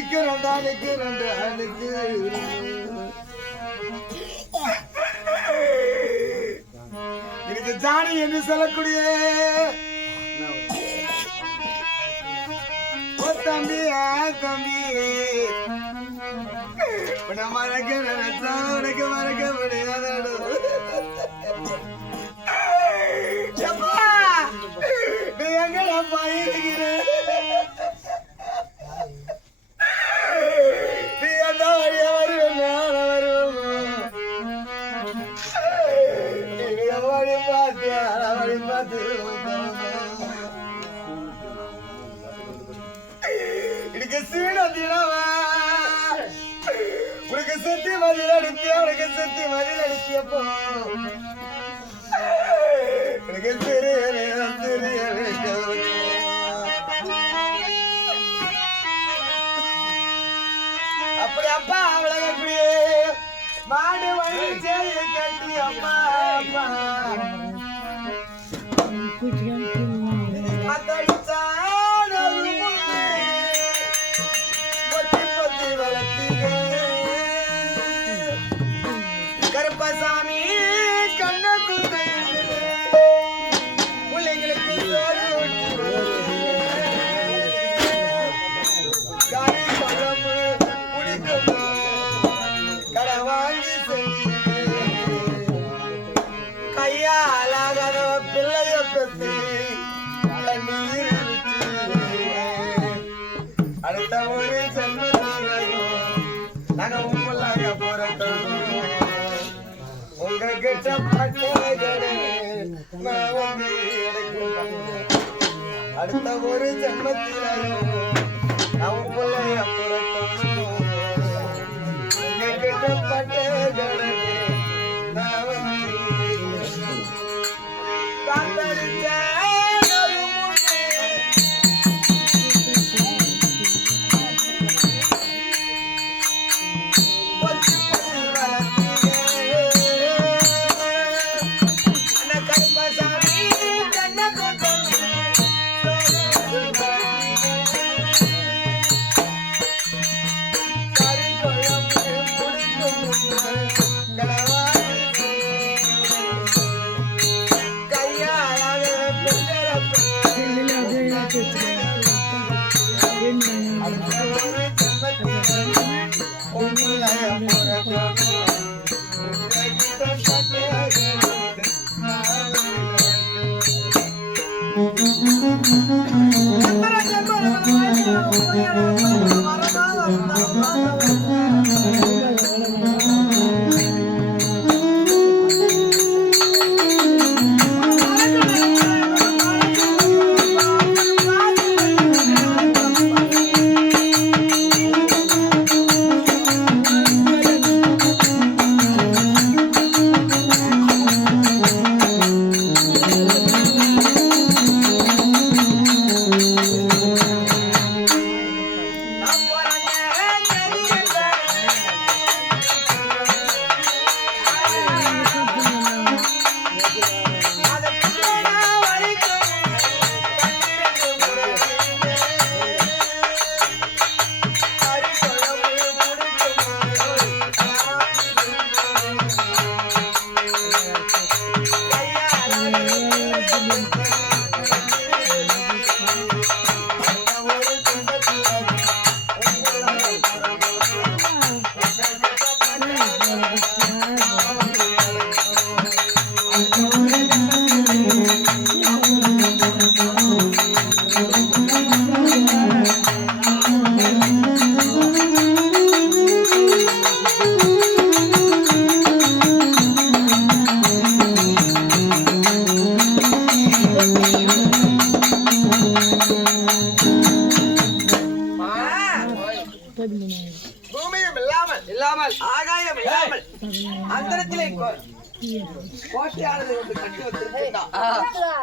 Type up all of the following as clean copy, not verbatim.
நிக்கிறண்டா எனக்கு ஜானி என்று சொல்லக்கூடிய தம்பி மறக்க நினைச்சா உனக்கு மறக்க முடியாதோ நீ எங்கடா பாயிருக்கிறேன் நீ என்ன வழிய வருவேன் வழி பார்த்து இதுக்கு சீனத்தினவா உனக்கு சத்தி மதில் அடித்தியப்போ எனக்கு தெரிய அப்படி அப்பா அவளை அப்படியே மாடு வழி செய்ய கட்டி அப்பா கருப்பசாமி கண்ண பிள்ளைங்களுக்கு கடை வாங்கி கையாலாகாத பிள்ளைய பெற்று அடுத்த ஒரு நாங்க உங்களாக போறோம் உங்க கிட்ட அடுத்த ஒரு ஜன்மத்திலையும் நான் பிள்ளைய போறோம் உங்க கிட்ட பட்ட நான்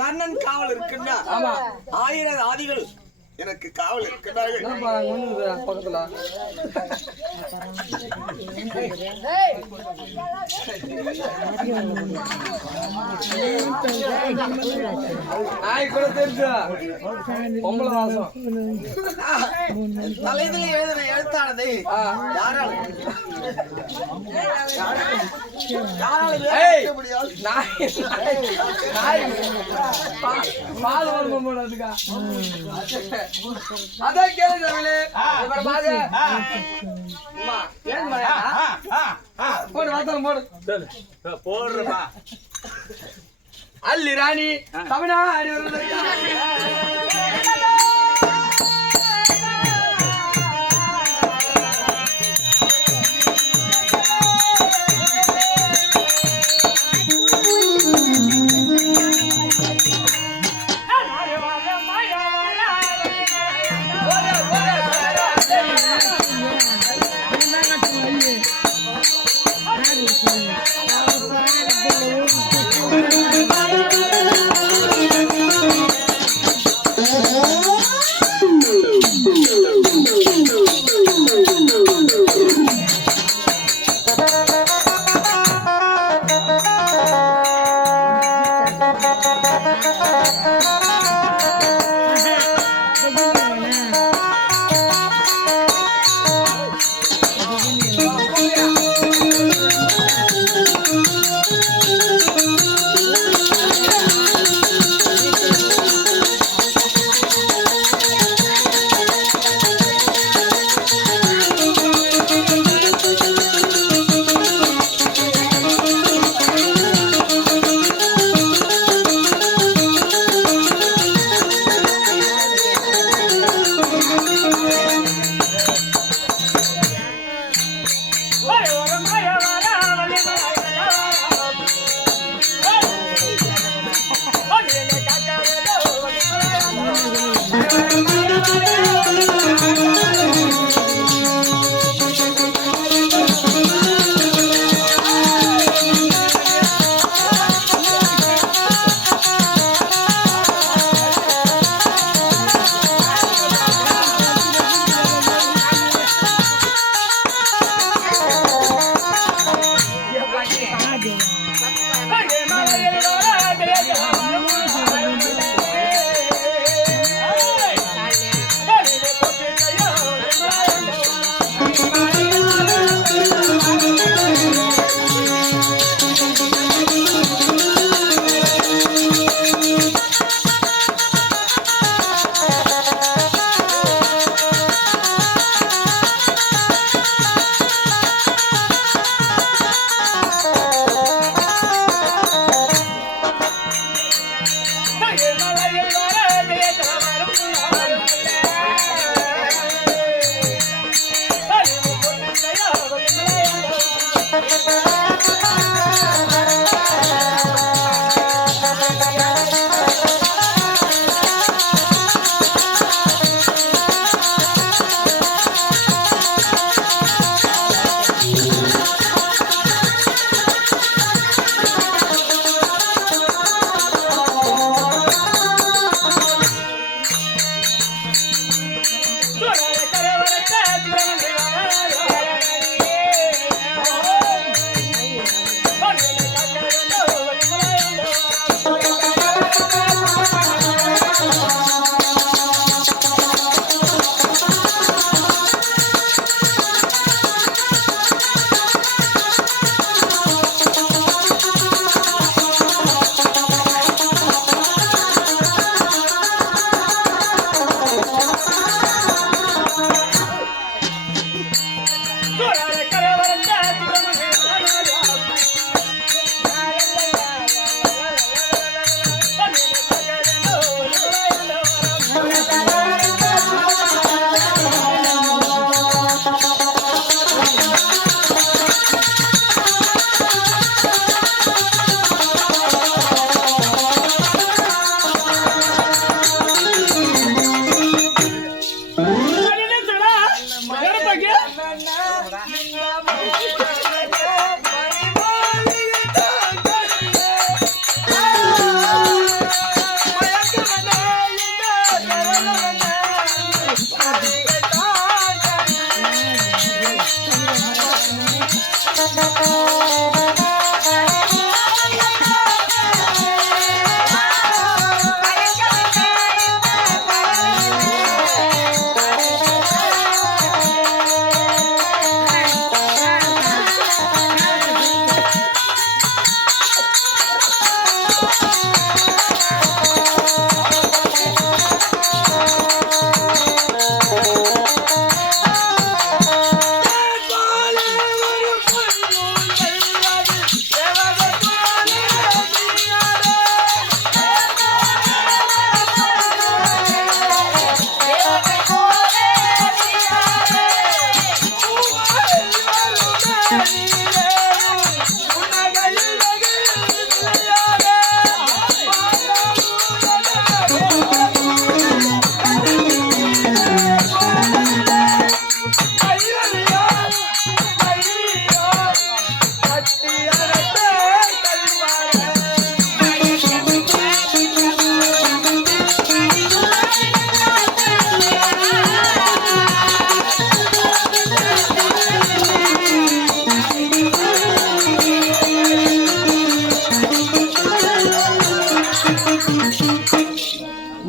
கண்ணன் காவல் இருக்குன்னா 1000 ஆதிகள் எனக்கு காவல் இருக்கிறார்கள். பக்கத்துல நாய் கூட தெரிஞ்சு பொம்பளை வாசம் தலையில எழுதுற எழுத்தானது யாரால பால் வருமா போனதுக்கா அதான் கேளுங்க போடு வார்த்தை போடு போடுறா அல்லி ராணி தமிழ்நாடு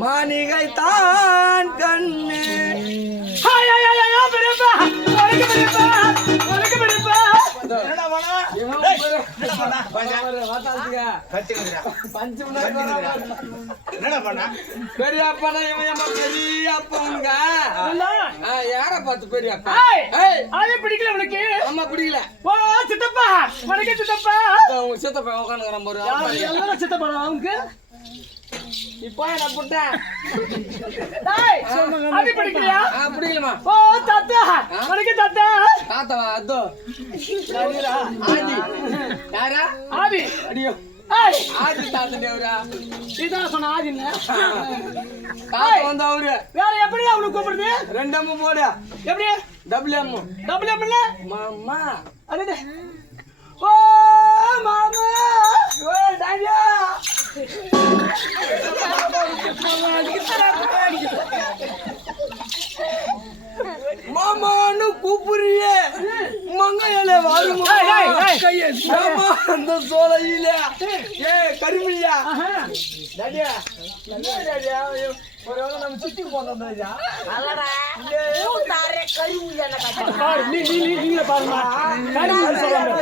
மாணிகை தான் கண்ணு என்னடா பண்ணா? என்னடா பண்ணா? பெரியப்பா பெரியப்பங்க யார பார்த்து பெரியப்பா அது பிடிக்கல உனக்கு? ஆமா பிடிக்கல. ஓ சித்தப்பா, உனக்கு சித்தப்பா. உங்க சித்தப்பா உட்காந்துக்கிறான் பாரு. எல்லாரும் சித்தப்பா அவனுக்கு. இப்போ நான் போட்டேன். டேய், அது பிடிக்கலையா? பிடிக்கலமா. ஓ தாத்தா, உனக்கு தாத்தா. தாத்தாவா அதோ ஆதி யாரா ஆதி. அடியோ ஏய், ஆதி தாத்தா தேவரா இதான் சொன்ன ஆதின்னு. தாத்தா வந்து அவரு வேற எப்படி அவனுக்கு கூப்பிடுறது? ரெண்டம்ம போடு. எப்படி? டபுள்எம் டபுள் எம்ல? மாமா. அடடே. ஓ மாமா. ஓ டாடியா. மாமான்னு கூப்பிடுறியே மங்கையில வாருமா மாமா அந்த சோலையில ஏ கருமியா டாடியா என்ன டாடியா ஒருவேளை நம்ம சுத்தி போனோம் ராஜா பாரு, நீங்க பாருங்க. கரும்பு சொல்றாங்க.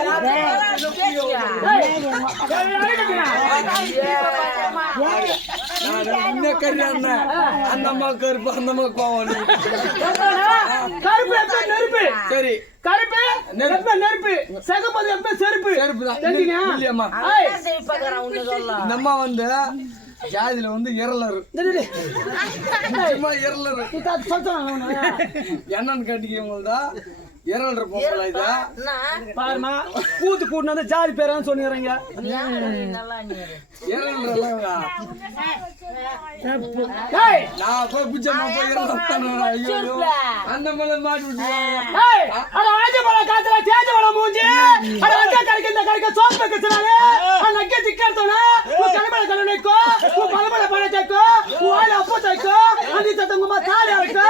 என்ன கறி அண்ணன் அந்த அம்மா கருப்பு அந்த அம்மா கோவம் கருப்பு எப்ப நெருப்பு? சரி கருப்பு எப்ப நெருப்பு? சிகப்பது எப்ப செருப்பு? செருப்பு தான் தெரியுங்க? இல்லையம்மா. ஏய், இந்த அம்மா வந்து ஜாதியில வந்து இரலரு சும்மா இரலரு நீ தாத்து சொல்றாங்க அவனு. என்னன்னு கேட்டீங்கதா இரல் இருப்போம் போல இதா பாருமா, கூத்து கூட்டினா ஜாதி பேரான்னு சொன்னீங்க. ஏய், நான் போய் புஜமா போய் இரல் அந்த மேல மாட்டி விட்டுருவாங்க. ஏய், அட ஆஜபல காத்துல தேஜபல மூஞ்சி. அட அங்க கரைக்க கரைக்க சோப்பு கச்சனாலே. அங்க திக்கறதோனா உ கலபல கலனைக்கோ உ பலபல பழச்சைக்கோ உ ஆள அப்பத்தைக்கோ அந்தி தத்தங்கமா கால அரைக்கோ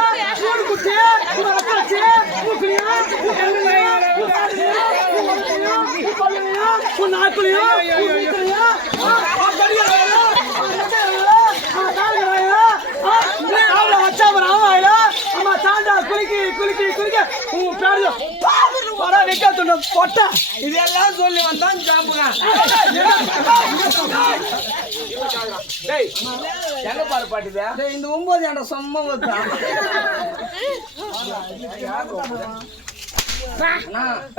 ஊரு குட்டி உ அக்கறச்சி உ கிளியா உ கல்லையா உ காலியா உ மொட்டையா உ பல்லையா உ நாக்குலியா உ வீட்லையா அப்படியா அம்மா சாண்டா குளிக்கி குளிக்கி குளிக்க உங்க பேரு பரா வெக்க துண்ட பொட்ட இதெல்லாம் சொல்லி வந்தான் சாப்பிடுறேன். டேய் எங்க பாரு பாட்டுதா டேய் இந்த 9 ஆண்ட சும்மா வந்தா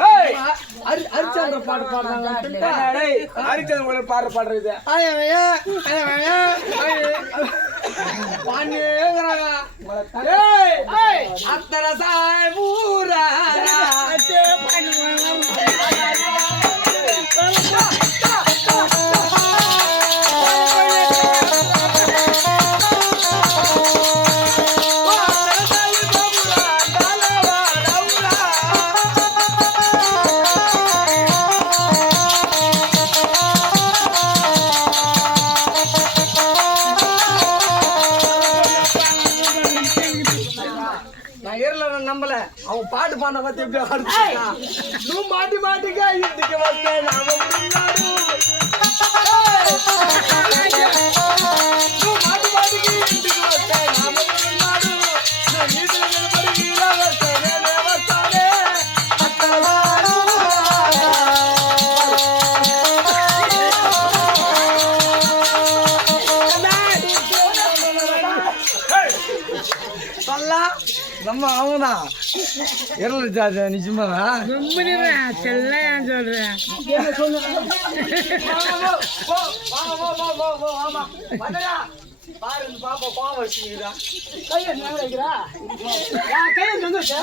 ஏய் அரிச்சந்திர பாட்டு பாடுறாங்க. டேய் அரிச்சந்திர பாட்டு பாடுறது ஐயா பாண்டேங்கறாங்க. ஏய் ஏய் அத்தர சாய் பூரா நம்பல அவன் பாட்டு பாட பத்தி எப்படி ஆடுறா நீ மாட்டி மாட்டிக்க இதுக்கு வந்து நாம முன்னாடி நீ மாட்டி மாட்டிக்க இதுக்கு வந்து நாம முன்னாடி நீ இதுல படிக்கிறா வச்சே வச்சாலே அத்தவாரு சொல்லா நம்ம அவனா இரல ஜாஜா நிஜமா செல்லையான்னு சொல்றேன். பாரு பாப்பா பாவம் வச்சுக்கிறா கையை நேரம் வைக்கிறா. கையை வந்துச்சா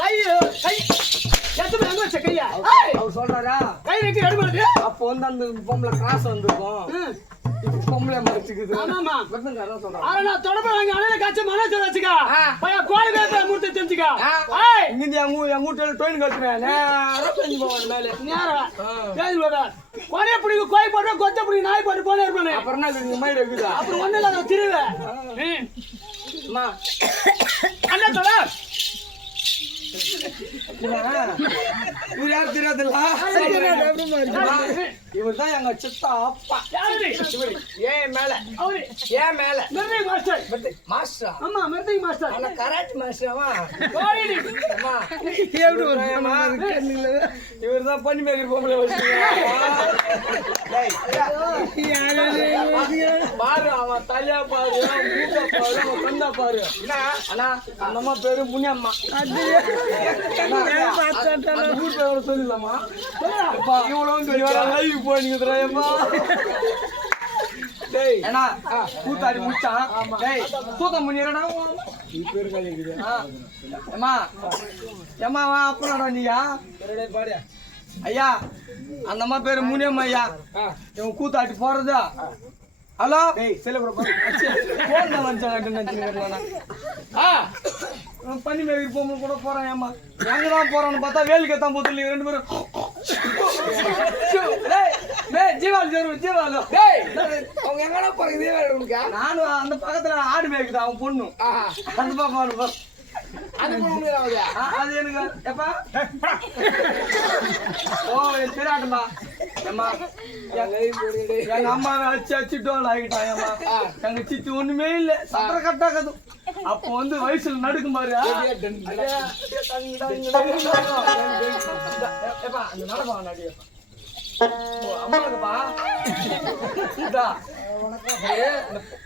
கை கை எத்தனை எங்க வச்ச கையா? அவர் சொல்றாரா கை வைக்க எடுபடுது. அப்போ வந்து அந்த பொம்பளை கிராஸ் வந்திருக்கும் இப்ப பொம்பளை மறைச்சுக்குது ஆமாமா. வெப்பங்காரன் சொல்றான். ஆனா நான் தொடர்பு வாங்கி அணையில காய்ச்சி மனசு வச்சுக்கா பையன் கோழி வேப்ப மூர்த்தி தெரிஞ்சுக்கா. இங்க என் வீட்டுல டொயின் கட்டுறேன் நேரம் செஞ்சு போவான் மேலே நேரம் கேள்வி போட கோழிய பிடிக்க கோழி போட்டு கொத்த பிடிக்க நாய் போட்டு போனே இருப்பானே. அப்புறம் என்ன இந்த மாதிரி இருக்குதா அப்புறம் ஒண்ணு இல்ல நான் திருவேன். அம்மா அண்ணா தொடர் இவர் யார் தெரியாதுல்ல இவர் தான் எங்க சித்தா அப்பா ஏன் மேல ஏன் மேல மாஸ்டர் மாஸ்டரா ஆமா மிருதங்க மாஸ்டர் ஆனா கராட்டி மாஸ்டரா இவர் தான் பண்ணி மேய்க்கிற பொம்பளை பாரு அவன் தலையா பாரு மூக்க பாரு அவன் கண்ணா பாரு அண்ணா அந்த அம்மா பேரு முனியம்மா ஊர் பேரோட சொல்லிடலாமா இவ்வளவு லைவ் போனீங்கம்மா டேய் அண்ணா கூத்தாடி முடிச்சான் டேய் தூக்கம் பண்ணிடுறா நீ பேரு கழிக்குது ஏமா ஏமா வா அப்பனடா நீயா பாடியா ஐயா அந்த அம்மா பேரு முனியம்மா ஐயா இவன் கூத்தாட்டி போறதா ஹலோ டேய் செல்ல போன் தான் வந்துச்சான் பண்ணி மேய்க்கு போகும்போது கூட போறேன் ஏமா எங்கதான் போறான்னு பார்த்தா வேலிக்கு தான் போத்துல ரெண்டு பேரும் ஜீவாலு ஜீவாலு அவங்க எங்கடா போறாங்க ஜீவாலு நானும் அந்த பக்கத்துல ஆடு மேய்க்குது அவன் பொண்ணு அந்த பாப்பா அது எனக்கு எப்பா ஓ என் பெரியாட்டமா ஏமா எங்க அம்மாவை அச்சுட்டோம் ஆகிட்டாயம்மா எங்க சித்தி ஒண்ணுமே இல்ல சப்பர கட்டாக்கது அப்போ வந்து வயசுல நடுக்கும் பாரு அந்த நடப்பா நடிகை அம்மாக்குப்பா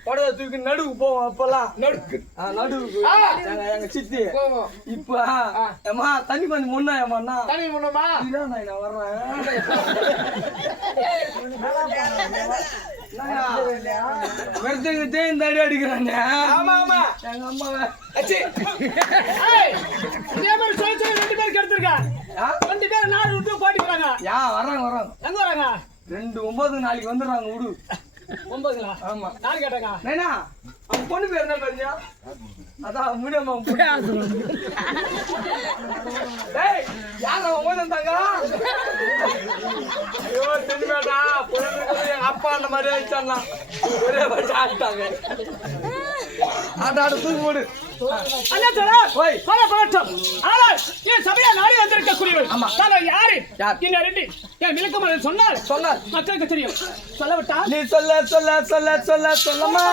படத்தை தூக்கி நடுவுக்கு போவோம் அப்பெல்லாம் நடுவுக்கு எங்க சித்தி இப்ப ஏமா தண்ணி கொஞ்சம் முன்னா ஏமாண்ணா தண்ணி முன்னமா நான் வர்றேன் இந்த அடி அடிக்கிறாங்க ஆமா ஆமா எங்க அம்மாவை ரெண்டு பேருக்கு எடுத்திருக்கா 2 பேர் நாடு விட்டு போட்டிக்கிறாங்க வர்றாங்க எங்க வராங்க 2-9 நாளைக்கு வந்துடுறாங்க விடு 9 ஆமா நாள் கேட்டாங்க நைனா அவன் பொண்ணு பேர் என்ன பேருங்க அதான் முடியாம யார் அவன் போயிருந்தாங்க ஐயோ தெரியுமாடா எங்க அப்பா அந்த மாதிரி ஆயிடுச்சான்னா ஒரே பட்சம் ஆட்டாங்க ஆட்டாடு தூக்கி போடு சொன்னார் மக்களுக்கு தெரியும் சொல்லவிட்டா நீ சொல்லமா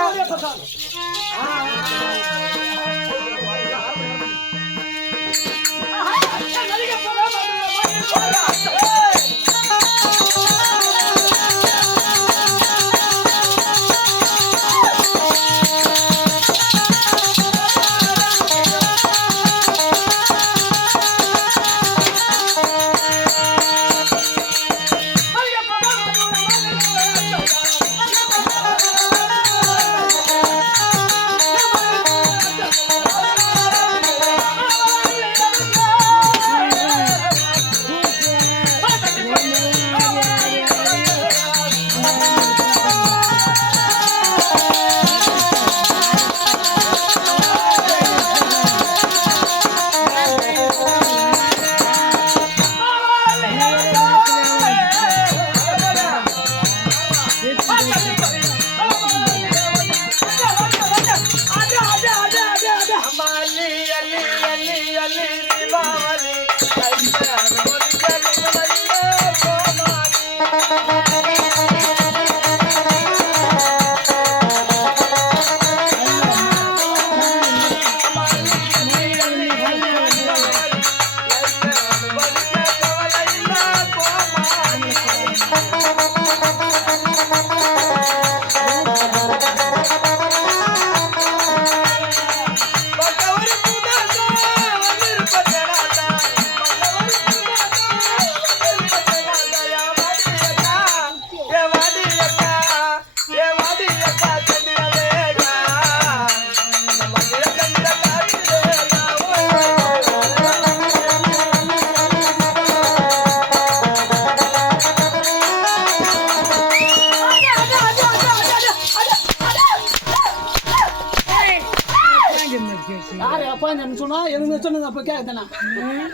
சொன்னா எனக்கு சொன்னது அப்ப கேட்கதானா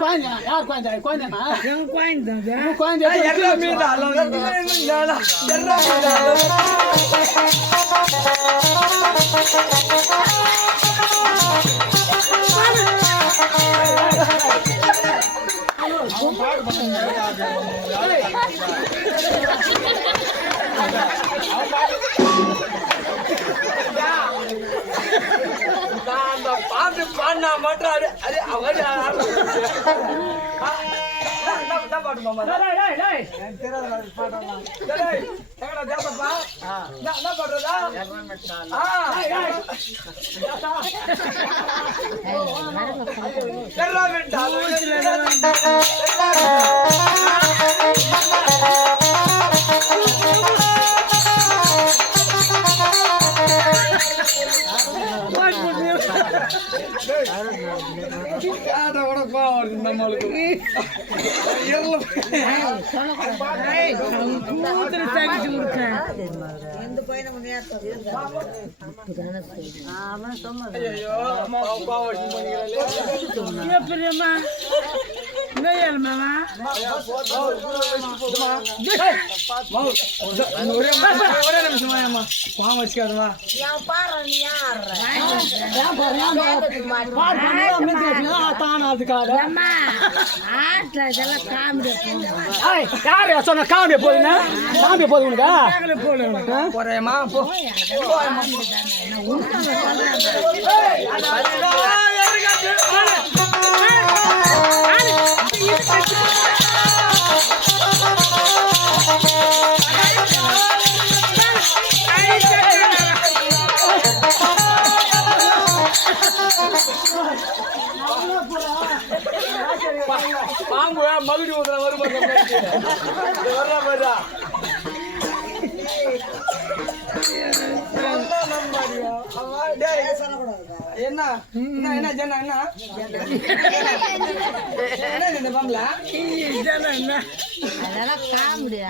குழந்தை யார் குழந்தை குழந்தைனா குழந்தை குழந்தை நான் அந்த பாட்டு பாடினா மட்டும் அது அவரு என்ன பாட்டு மாமா எங்கடா ஜாப்பா என்ன பாடுறதா ஒரே நிமிஷமா பாவம் வச்சுக்காதமா யாரு சொன்ன காமெடி போதுங்க காமெடி போது உனக்கு போறேம்மா போ பாம்பு மகுடி வருமா என்ன என்ன என்ன ஜன என்ன என்ன பாம்புல அதெல்லாம் காமெடியா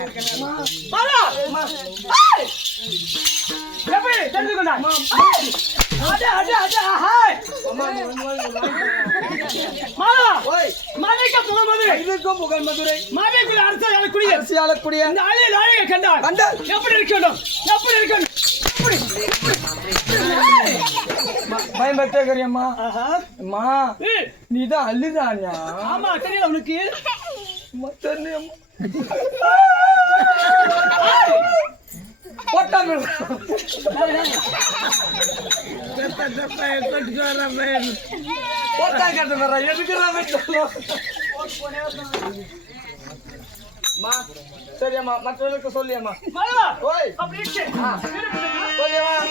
எப்படி தெரிஞ்சுக்கொண்டா புகழ் மதுரை மதுரை அரசியாளக்கூடிய இந்த அழியல் அழகை கண்டால் எப்படி இருக்கணும் எப்படி இருக்கணும் பயன்படுத்தறியம்மா அம்மா நீதான் அள்ளுதானியா ஆமா தெரியல உனக்கு சரியாம்மா மற்றவர்களுக்கு சொல்லியம்மா அப்படி சொல்லியம்மா